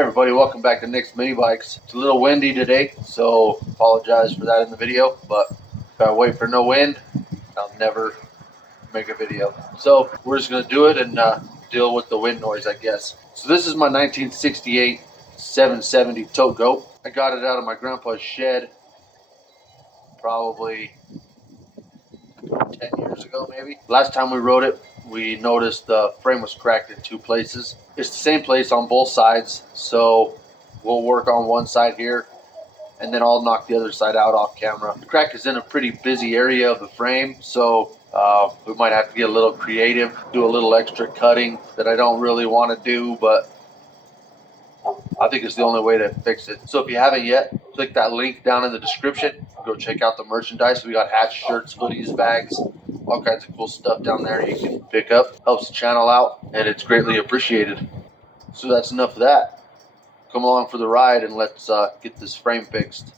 everybody, welcome back to Nicsminibikes. It's a little windy today, so apologize for that in the video, but if I wait for no wind, I'll never make a video. So we're just going to do it and deal with the wind noise, I guess. So this is my 1968 770 Tote Gote. I got it out of my grandpa's shed probably 10 years ago maybe. Last time we rode it, we noticed the frame was cracked in two places. It's the same place on both sides, so we'll work on one side here and then I'll knock the other side out off camera. The crack is in a pretty busy area of the frame, so we might have to get a little creative, do a little extra cutting that I don't really want to do, but I think it's the only way to fix it. So if you haven't yet, click that link down in the description. Go check out the merchandise. We got hats, shirts, hoodies, bags, all kinds of cool stuff down there you can pick up. Helps the channel out, and it's greatly appreciated. So that's enough of that. Come along for the ride, and let's get this frame fixed.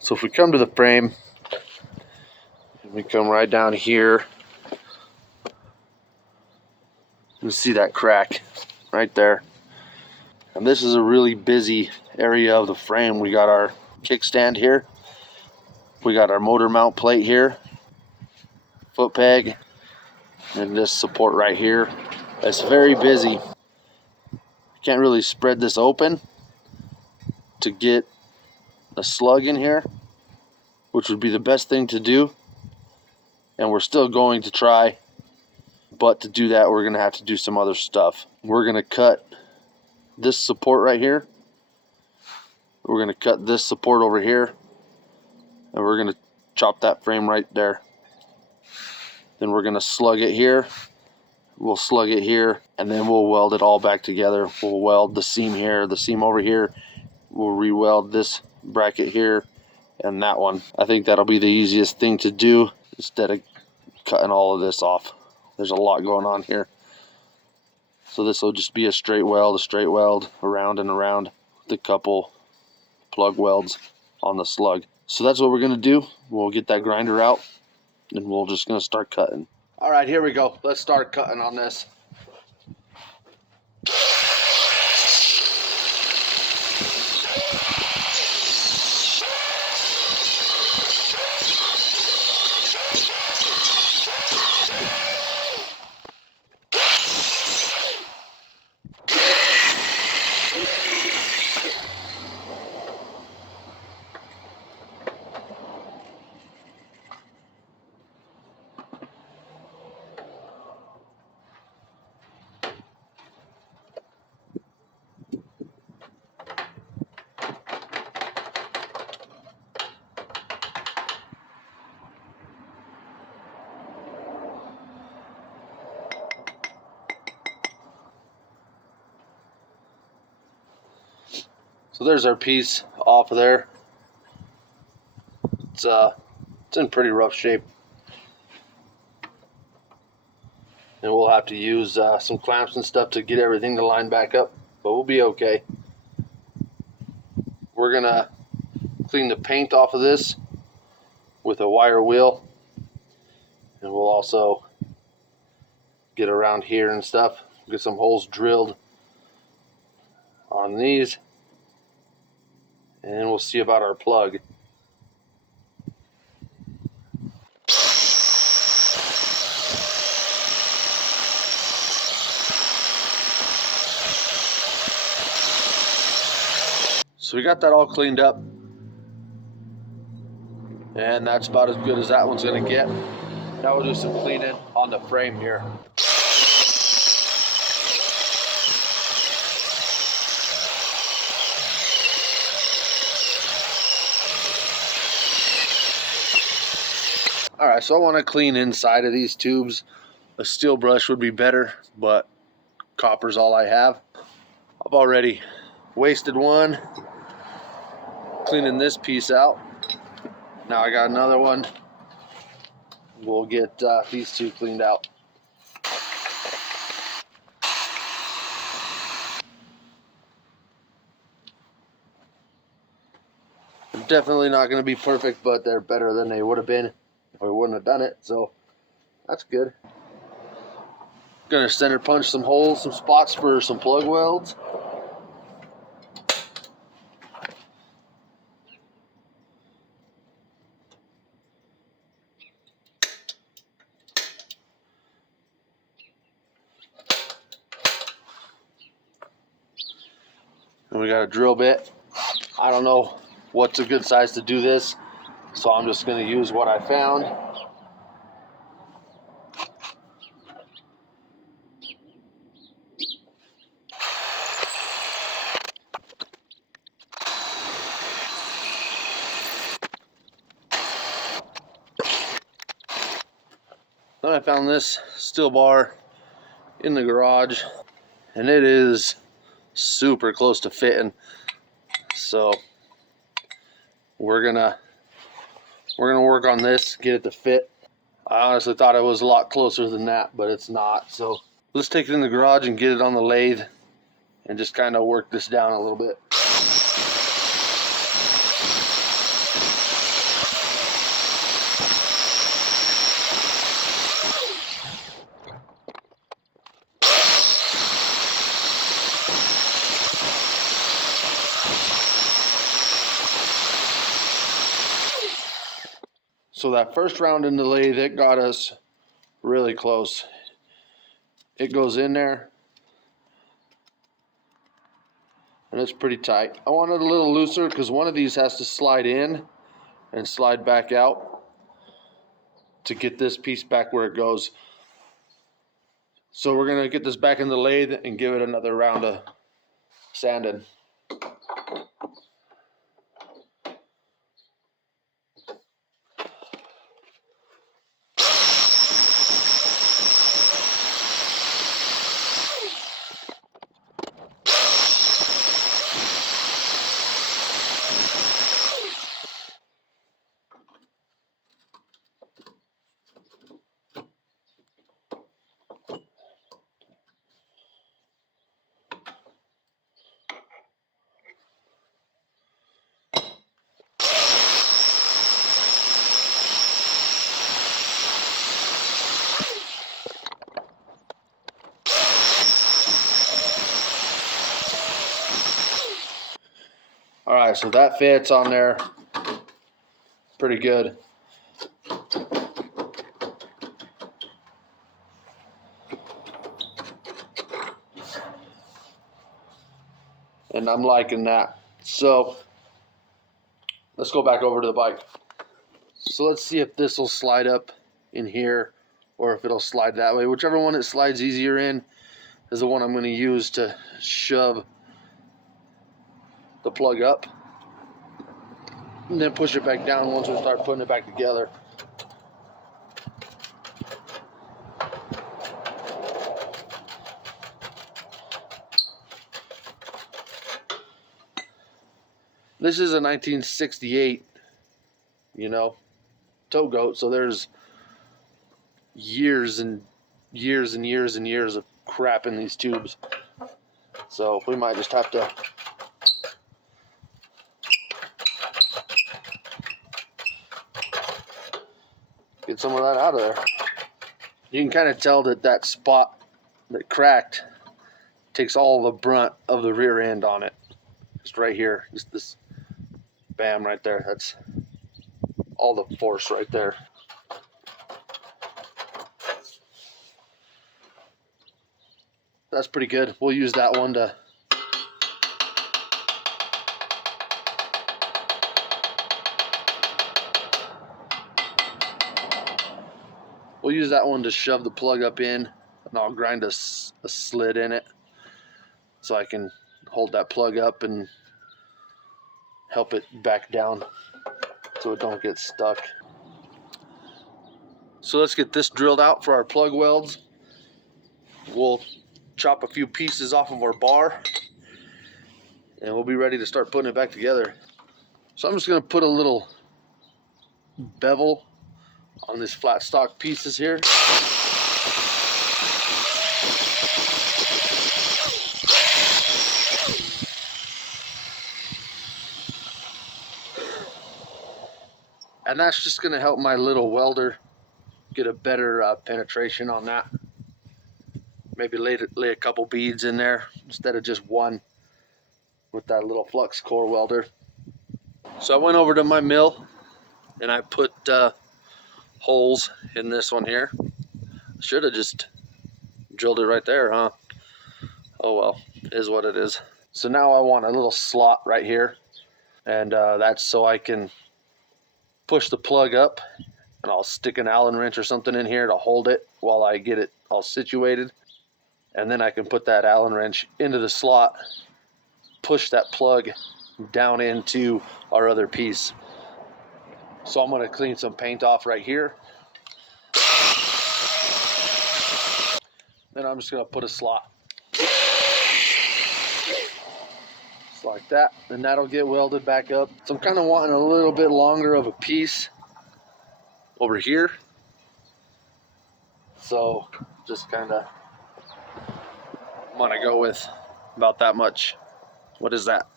So if we come to the frame, we come right down here, you see that crack right there. And this is a really busy area of the frame. We got our kickstand here, we got our motor mount plate here, foot peg, and this support right here. It's very busy. Can't really spread this open to get a slug in here, which would be the best thing to do, and we're still going to try, but to do that we're gonna have to do some other stuff. We're gonna cut this support right here, we're gonna cut this support over here, and we're gonna chop that frame right there. Then we're gonna slug it here, we'll slug it here, and then we'll weld it all back together. We'll weld the seam here, the seam over here, we'll re-weld this bracket here and that one. I think that'll be the easiest thing to do instead of cutting all of this off. There's a lot going on here. So this will just be a straight weld around and around with a couple plug welds on the slug. So that's what we're gonna do. We'll get that grinder out and we're just gonna start cutting. All right, here we go. Let's start cutting on this. So there's our piece off of there. It's in pretty rough shape, and we'll have to use some clamps and stuff to get everything to line back up, but we'll be okay. We're gonna clean the paint off of this with a wire wheel, and we'll also get around here and stuff, get some holes drilled on these, and we'll see about our plug. So we got that all cleaned up, and that's about as good as that one's gonna get. Now we'll do some cleaning on the frame here. All right, so I want to clean inside of these tubes. A steel brush would be better, but copper's all I have. I've already wasted one cleaning this piece out. Now I got another one. We'll get these two cleaned out. definitely not going to be perfect, but they're better than they would have been if I wouldn't have done it, so that's good. Gonna center punch some holes, some spots for some plug welds. And we got a drill bit. I don't know what's a good size to do this, so I'm just gonna use what I found. Then I found this steel bar in the garage, and it is super close to fitting. So we're gonna work on this, get it to fit. I honestly thought it was a lot closer than that, but it's not. So let's take it in the garage and get it on the lathe and just kind of work this down a little bit. So that first round in the lathe, it got us really close. It goes in there, and it's pretty tight. I want it a little looser because one of these has to slide in and slide back out to get this piece back where it goes. So we're gonna get this back in the lathe and give it another round of sanding. All right, so that fits on there pretty good. And I'm liking that. So let's go back over to the bike. So let's see if this will slide up in here or if it'll slide that way. Whichever one it slides easier in is the one I'm going to use to shove the plug up and then push it back down once we start putting it back together. This is a 1968, Tote Gote, so there's years and years and years and years of crap in these tubes. So we might just have to get some of that out of there. You can kind of tell that that spot that cracked takes all the brunt of the rear end on it. Just right here, just this bam right there. That's all the force right there. That's pretty good. We'll use that one to shove the plug up in, and I'll grind a slit in it so I can hold that plug up and help it back down so it don't get stuck. So let's get this drilled out for our plug welds. We'll chop a few pieces off of our bar and we'll be ready to start putting it back together. So I'm just going to put a little bevel on these flat stock pieces here. And that's just going to help my little welder get a better penetration on that. Maybe lay a couple beads in there instead of just one with that little flux core welder. So I went over to my mill and I put holes in this one here. Should have just drilled it right there, huh? Oh well, it is what it is. So now I want a little slot right here, and that's so I can push the plug up, and I'll stick an Allen wrench or something in here to hold it while I get it all situated. And then I can put that Allen wrench into the slot, push that plug down into our other piece. So I'm going to clean some paint off right here. Then I'm just going to put a slot. Just like that. And that'll get welded back up. So I'm kind of wanting a little bit longer of a piece over here. So just kind of, I'm going to go with about that much. What is that?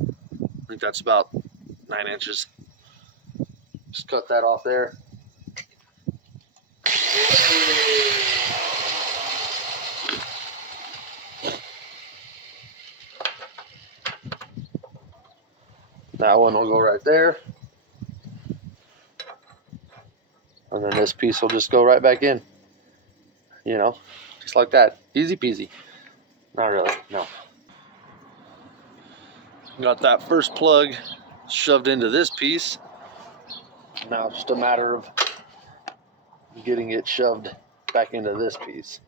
I think that's about 9 inches. Just cut that off there. That one will go right there. And then this piece will just go right back in. You know, just like that. Easy peasy. Not really, no. Got that first plug shoved into this piece. Now it's just a matter of getting it shoved back into this piece.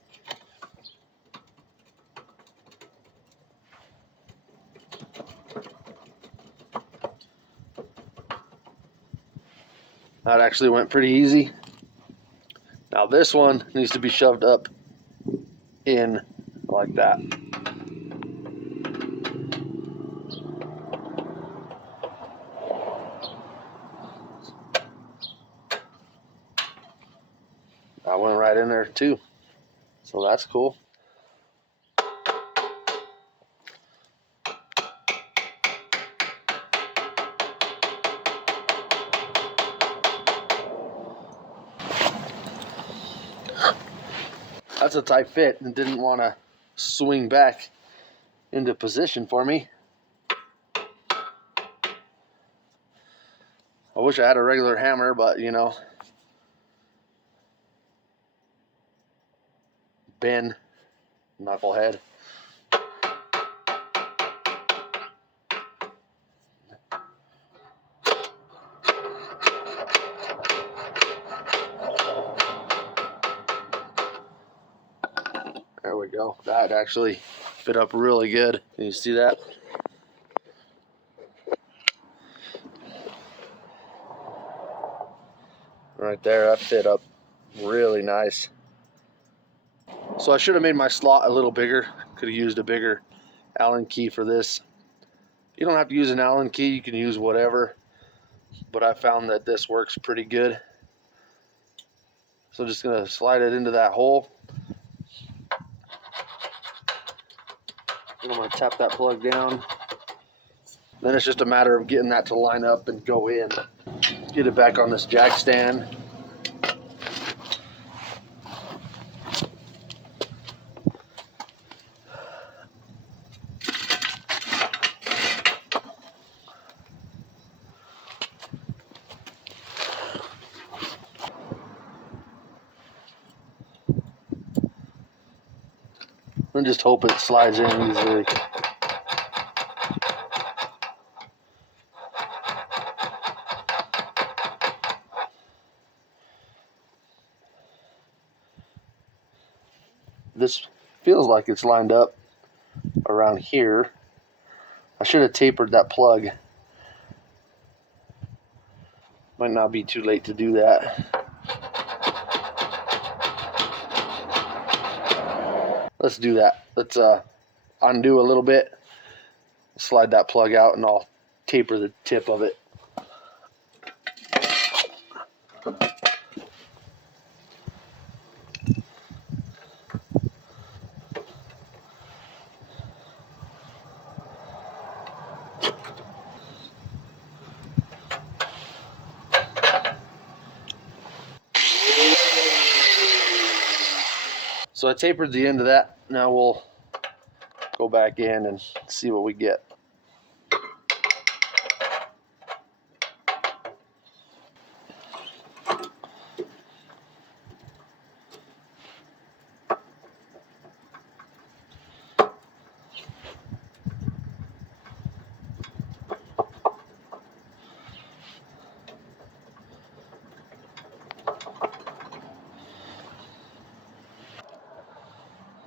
That actually went pretty easy. Now this one needs to be shoved up in like that. That went right in there too. So that's cool. That's a tight fit and didn't want to swing back into position for me. I wish I had a regular hammer, but you know, Ben, knucklehead. There we go. That actually fit up really good. Can you see that? Right there, that fit up really nice. So I should have made my slot a little bigger. Could have used a bigger Allen key for this. You don't have to use an Allen key, you can use whatever. But I found that this works pretty good. So I'm just gonna slide it into that hole. And I'm gonna tap that plug down. Then it's just a matter of getting that to line up and go in. Get it back on this jack stand. And just hope it slides in easily. This feels like it's lined up around here. I should have tapered that plug. Might not be too late to do that. Let's do that. Let's undo a little bit, slide that plug out, and I'll taper the tip of it. So I tapered the end of that. Now we'll go back in and see what we get.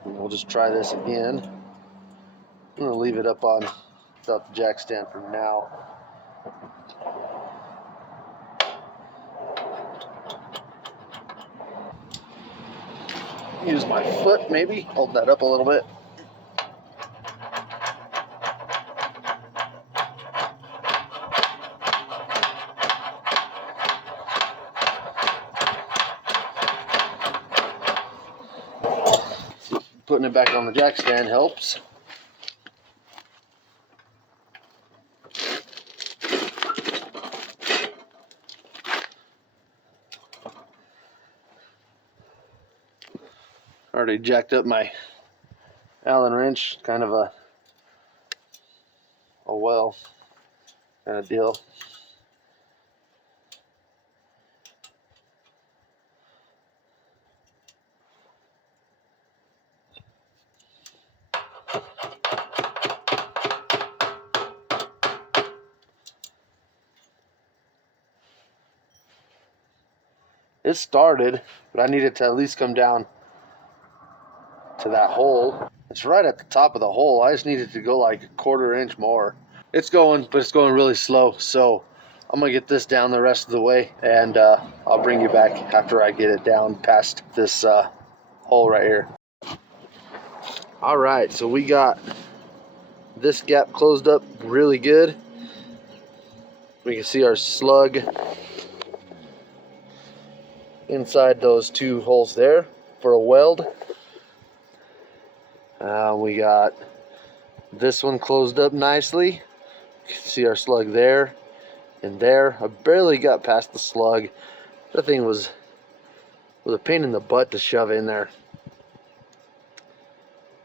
And we'll just try this again. I'm going to leave it up on without the jack stand for now. Use my foot maybe, hold that up a little bit. Putting it back on the jack stand helps. Already jacked up my Allen wrench, kind of a well kind of deal. It started, but I need it to at least come down to that hole. It's right at the top of the hole. I just need it to go like a 1/4 inch more. It's going, but it's going really slow. So I'm gonna get this down the rest of the way, and I'll bring you back after I get it down past this hole right here. All right, so we got this gap closed up really good. We can see our slug inside those 2 holes there for a weld. We got this one closed up nicely. You can see our slug there and there. I barely got past the slug. That thing was a pain in the butt to shove in there,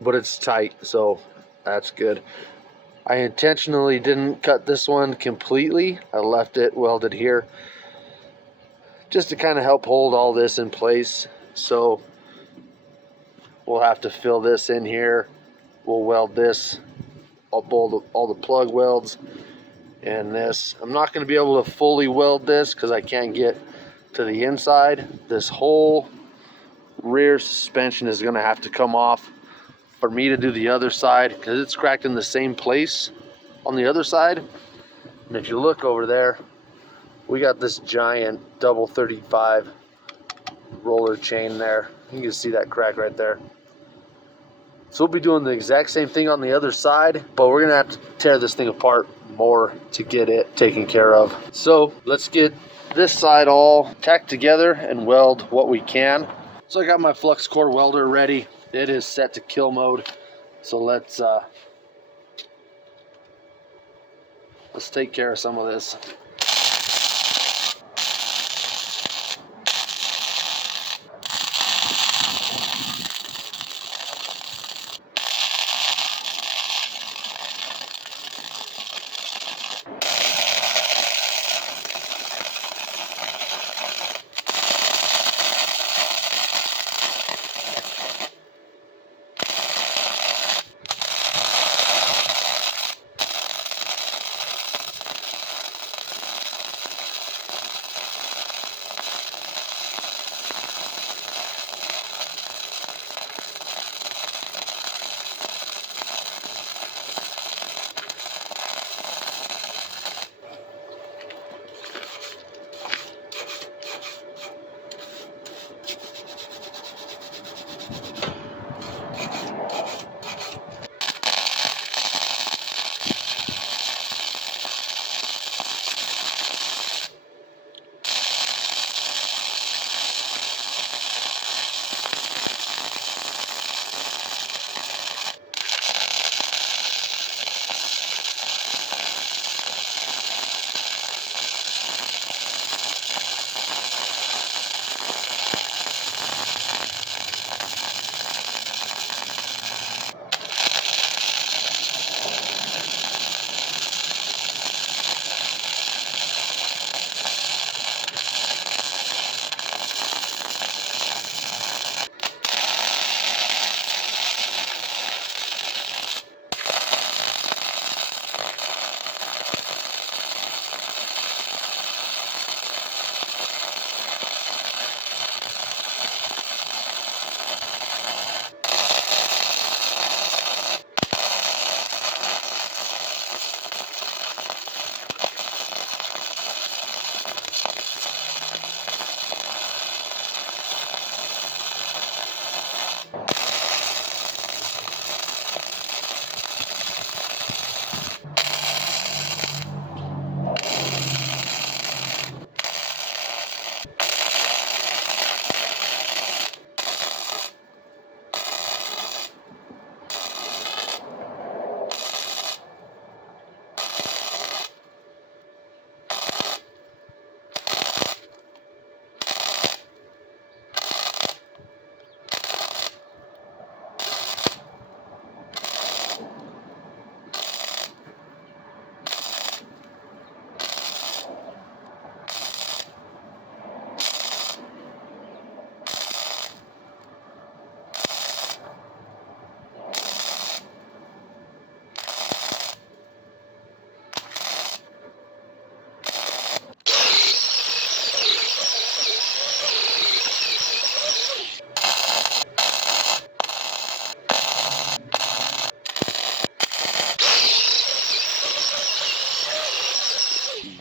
but it's tight, so that's good. I intentionally didn't cut this one completely. I left it welded here just to kind of help hold all this in place. So we'll have to fill this in here. We'll weld this, all the plug welds and this. I'm not going to be able to fully weld this because I can't get to the inside. This whole rear suspension is going to have to come off for me to do the other side because it's cracked in the same place on the other side. And if you look over there, we got this giant double 35 roller chain there. You can see that crack right there. So we'll be doing the exact same thing on the other side, but we're gonna have to tear this thing apart more to get it taken care of. So let's get this side all tacked together and weld what we can. So I got my flux core welder ready. It is set to kill mode. So let's take care of some of this.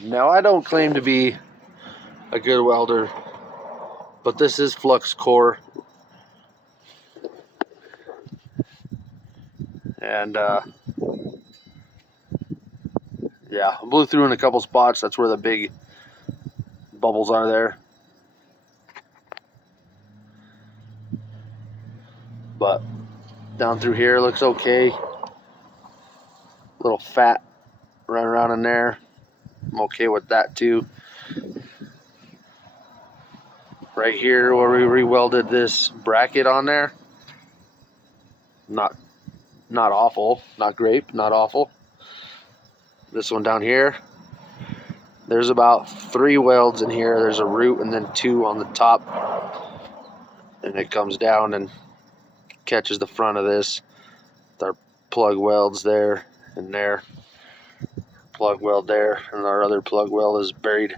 Now, I don't claim to be a good welder, but this is flux core. And yeah, I blew through in a couple spots. That's where the big bubbles are there. But down through here looks okay. Little fat run around in there. I'm okay with that too. Right here where we re-welded this bracket on there. Not awful. Not great, not awful. This one down here. There's about 3 welds in here. There's a root and then 2 on the top. And it comes down and catches the front of this. Our plug welds there and there. Plug weld there, and our other plug weld is buried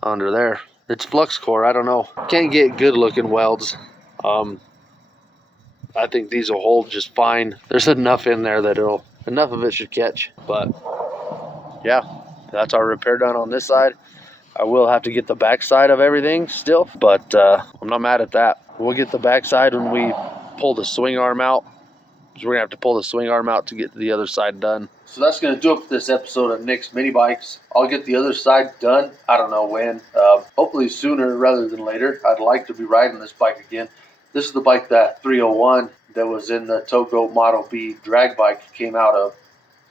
under there. It's flux core. I don't know. Can't get good looking welds. I think these will hold just fine. There's enough in there that enough of it should catch. But yeah, that's our repair done on this side. I will have to get the back side of everything still, but I'm not mad at that. We'll get the back side when we pull the swing arm out. So we're gonna have to pull the swing arm out to get the other side done. So that's gonna do it for this episode of Nicsminibikes. I'll get the other side done. I don't know when. Hopefully sooner rather than later. I'd like to be riding this bike again. This is the bike that 301 that was in the Tote Gote Model B drag bike came out of.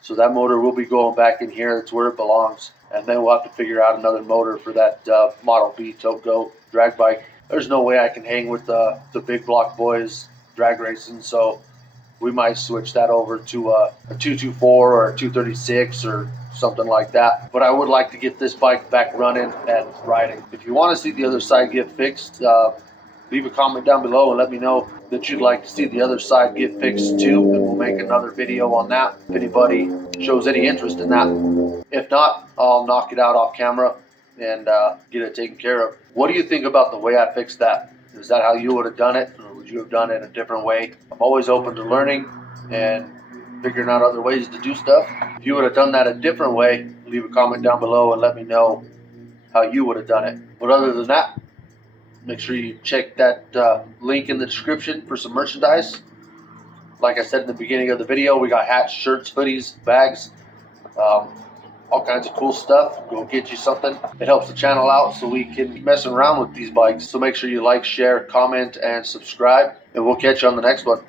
So that motor will be going back in here. That's where it belongs. And then we'll have to figure out another motor for that Model B Tote Gote drag bike. There's no way I can hang with the big block boys drag racing, so we might switch that over to a 224 or a 236 or something like that. But I would like to get this bike back running and riding. If you want to see the other side get fixed, leave a comment down below and let me know that you'd like to see the other side get fixed too, and we'll make another video on that if anybody shows any interest in that. If not, I'll knock it out off camera and get it taken care of. What do you think about the way I fixed that? Is that how you would have done it, or would you have done it a different way? I'm always open to learning and figuring out other ways to do stuff. If you would have done that a different way, leave a comment down below and let me know how you would have done it. But other than that, make sure you check that link in the description for some merchandise. Like I said in the beginning of the video, we got hats, shirts, hoodies, bags, all kinds of cool stuff. Go get you something. It helps the channel out so we can keep messing around with these bikes. So make sure you like, share, comment, and subscribe. And we'll catch you on the next one.